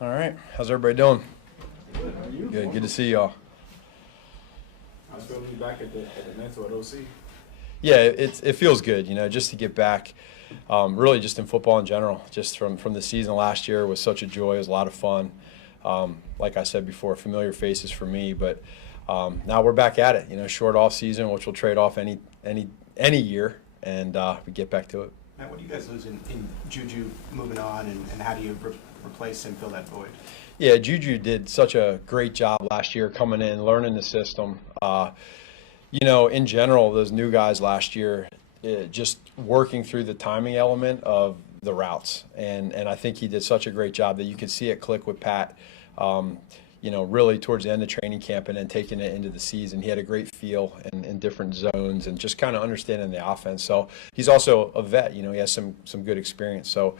All right. How's everybody doing? Good. How are you? Good. Good to see y'all. How's feeling to be back at the Mental at OC? Yeah, it feels good, just to get back. Really, just in football in general. Just from the season last year was such a joy. It was a lot of fun. Like I said before, familiar faces for me, but now we're back at it. Short off season, which we'll trade off any year, and we get back to it. Matt, what do you guys lose in Juju moving on, and how do you replace and fill that void? Yeah, Juju did such a great job last year coming in, learning the system. In general, those new guys last year, just working through the timing element of the routes. And I think he did such a great job that you could see it click with Pat, really towards the end of training camp and then taking it into the season. He had a great feel in different zones and just kind of understanding the offense. So he's also a vet. He has some good experience. So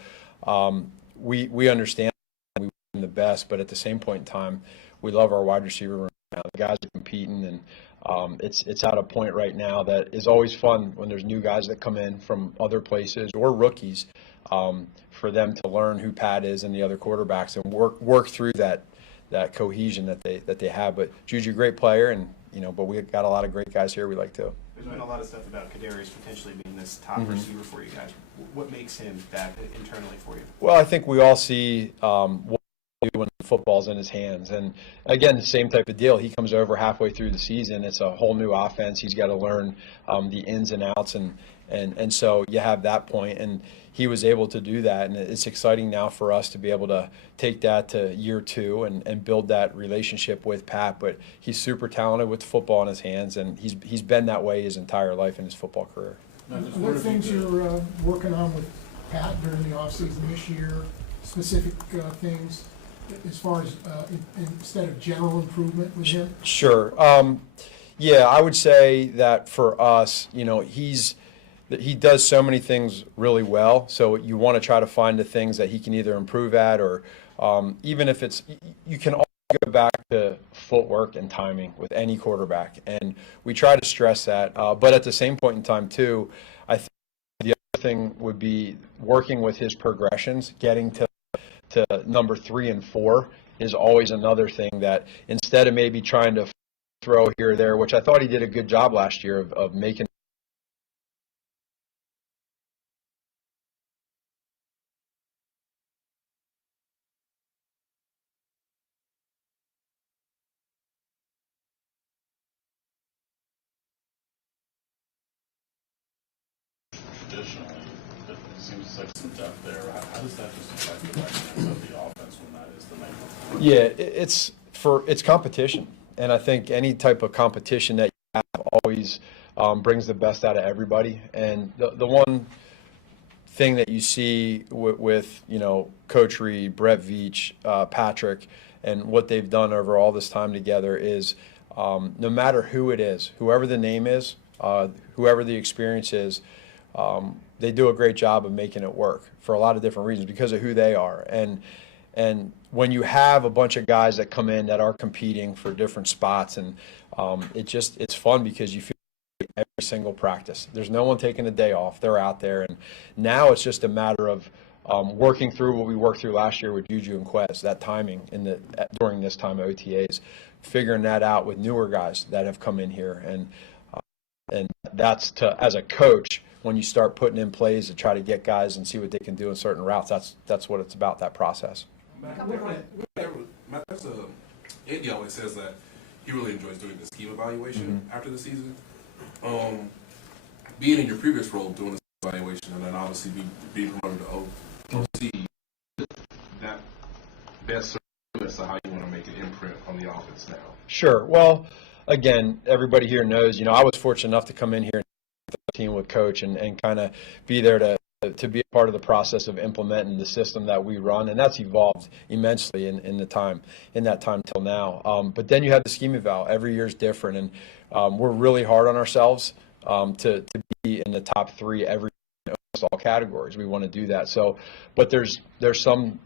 we understand we want the best, but at the same point in time, we love our wide receiver room. The guys are competing, and it's at a point right now that is always fun when there's new guys that come in from other places or rookies, for them to learn who Pat is and the other quarterbacks and work through that cohesion that they have. But Juju, great player, and but we got a lot of great guys here we like too. There's been a lot of stuff about Kadarius potentially being this top receiver for you guys. What makes him that internally for you? Well, I think we all see what he do when the football's in his hands, and again, the same type of deal. He comes over halfway through the season. It's a whole new offense. He's got to learn the ins and outs, and so you have that point, and he was able to do that, and it's exciting now for us to be able to take that to year two and build that relationship with Pat. But he's super talented with football in his hands, and he's been that way his entire life in his football career. What things you're working on with Pat during the offseason this year, specific things as far as instead of general improvement with him? Sure. Yeah, I would say that for us, he does so many things really well. So you want to try to find the things that he can either improve at, or even if you can always go back to footwork and timing with any quarterback. And we try to stress that. But at the same point in time, too, I think the other thing would be working with his progressions. Getting to number 3 and 4 is always another thing that, instead of maybe trying to throw here or there, which I thought he did a good job last year of making traditionally, it seems like some depth there. How does that just affect the dynamics of the offense when that is the main one? Yeah, it's competition, and I think any type of competition that you have always brings the best out of everybody. And the one thing that you see with Coach Reed, Brett Veach, Patrick, and what they've done over all this time together is, no matter who it is, whoever the name is, whoever the experience is, they do a great job of making it work for a lot of different reasons because of who they are. And when you have a bunch of guys that come in that are competing for different spots, and it's fun because you feel every single practice. There's no one taking a day off. They're out there, and now it's just a matter of working through what we worked through last year with Juju and Quez, that timing during this time of OTAs, figuring that out with newer guys that have come in here, and that's as a coach. When you start putting in plays to try to get guys and see what they can do in certain routes, that's what it's about, that process. Andy always says that he really enjoys doing the scheme evaluation after the season. Being in your previous role doing the evaluation, and then obviously being promoted to OC, that best service to how you want to make an imprint on the offense now. Sure. Well, again, everybody here knows, I was fortunate enough to come in here team with Coach and kind of be there to be a part of the process of implementing the system that we run, and that's evolved immensely in that time till now. But then you have the scheme eval. Every year is different, and we're really hard on ourselves to be in the top 3 every year in almost all categories. We want to do that. So, but there's some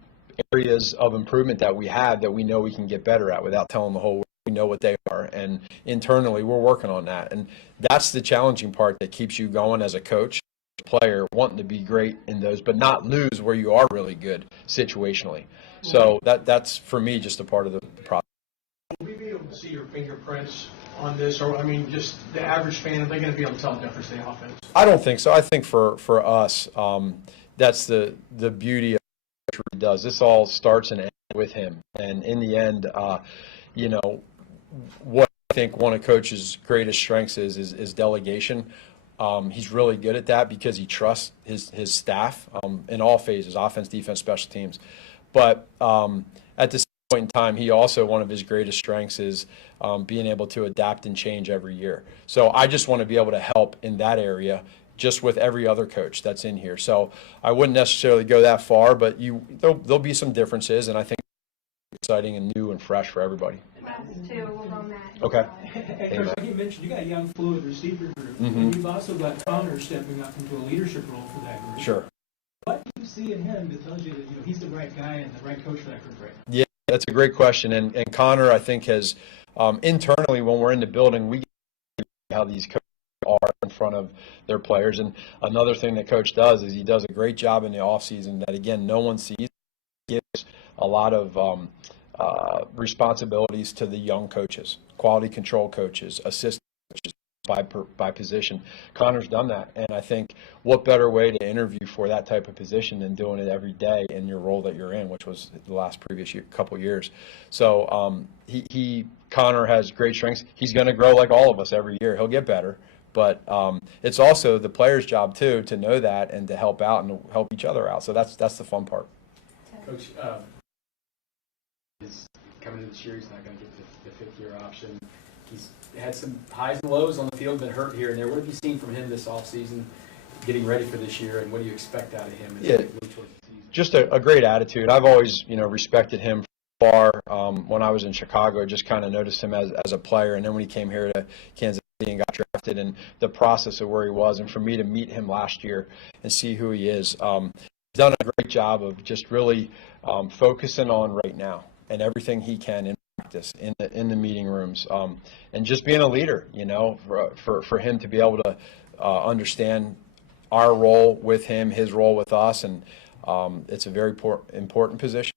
areas of improvement that we have that we know we can get better at without telling the whole world. We know what they are, and internally we're working on that, and that's the challenging part that keeps you going as a coach. player, wanting to be great in those, but not lose where you are really good situationally. So that's for me just a part of the process. Will we be able to see your fingerprints on this, or, I mean, just the average fan, are they going to be able to tell the difference in the offense? I don't think so. I think for us, that's the beauty of what he does. This all starts and ends with him. And in the end, you know, what I think one of Coach's greatest strengths is delegation. He's really good at that because he trusts his staff in all phases, offense, defense, special teams. But at the same point in time, he also, one of his greatest strengths is being able to adapt and change every year. So I just want to be able to help in that area just with every other coach that's in here. So I wouldn't necessarily go that far, but there'll be some differences, and I think it's exciting and new and fresh for everybody. Okay. Hey, Coach, like you mentioned, you got a young, fluid receiver group, and you've also got Connor stepping up into a leadership role for that group. Sure. What do you see in him that tells you that he's the right guy and the right coach for that group right now? Yeah, that's a great question. And Connor, I think, has internally, when we're in the building, we get how these coaches are in front of their players. And another thing that Coach does is he does a great job in the offseason that, again, no one sees. He gives a lot of responsibilities to the young coaches, quality control coaches, assistant coaches by position. Connor's done that, and I think what better way to interview for that type of position than doing it every day in your role that you're in, which was the previous couple years. So Connor has great strengths. He's going to grow like all of us every year. He'll get better, but it's also the player's job too to know that and to help out and help each other out. So that's the fun part. Coach, is coming into this year, he's not going to get the fifth-year option. He's had some highs and lows on the field, been hurt here and there. What have you seen from him this offseason, getting ready for this year, and what do you expect out of him as we move towards the season? Just a great attitude. I've always, respected him far. When I was in Chicago, I just kind of noticed him as a player, and then when he came here to Kansas City and got drafted, and the process of where he was, and for me to meet him last year and see who he is, he's done a great job of just really focusing on right now and everything he can in practice, in the meeting rooms, and just being a leader. For him to be able to understand our role with him, his role with us, and it's a very important position.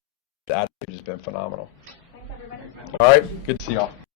The attitude has been phenomenal. Thanks, everybody. All right, good to see y'all.